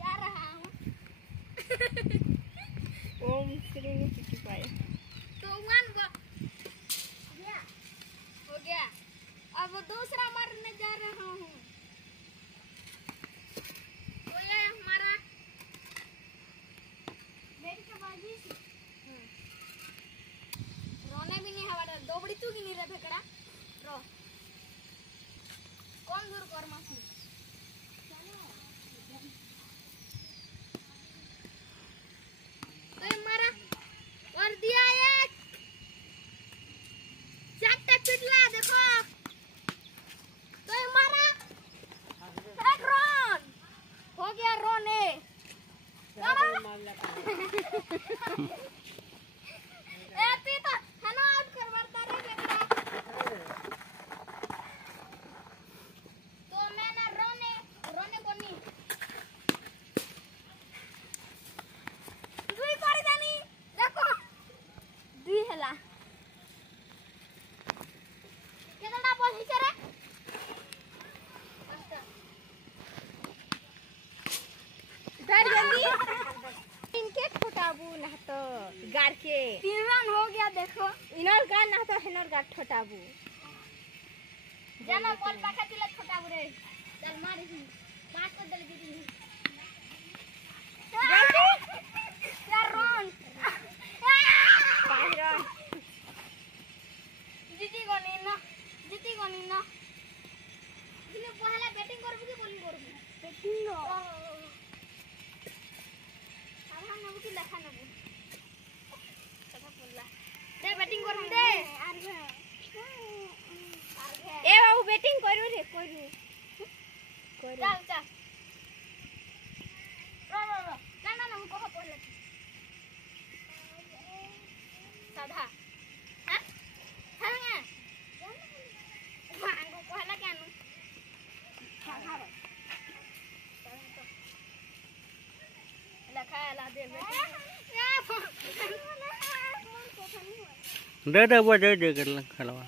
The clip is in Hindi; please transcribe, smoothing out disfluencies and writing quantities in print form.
जा रहा हूँ। ओम श्री चिट्ठी पाए तो वन हो गया। अब दूसरा मारने जा रहा हूँ। तो ये हमारा रोने भी नहीं हवा दो बड़ी तू की नहीं रे फेकड़ा रो कौन दूर कर मासू तो हमारा और दिया एक चाटा पिटला देखो तो हमारा एक रन हो गया रोने एती तो हनो आउट कर मारता रे बेटा तो मैंने रोने कोनी दुई पारी दानी देखो दुई हला केतना बॉल हिचे रे डर जल्दी इनके ठोटाबू ना तो गार के 3 रन हो गया देखो इनर गार ना तो हेनर गार ठोटाबू जाना बॉल पाका तिला छोटा बुरे चल मार ही 5 को दल गिरी जल्दी 4 रन 5 रन जीती गनी ना दिले पहला बैटिंग करबी कि बॉलिंग करबी बैटिंग अब हम नबु की लेखा नबु कथा बोलला दे बैटिंग करबी दे ए बाबू बैटिंग करू रे करू चल रो ना ना को पहले साधा हां हां को कहला केनु साधा लखा ला दे दे वो दे कर खलवा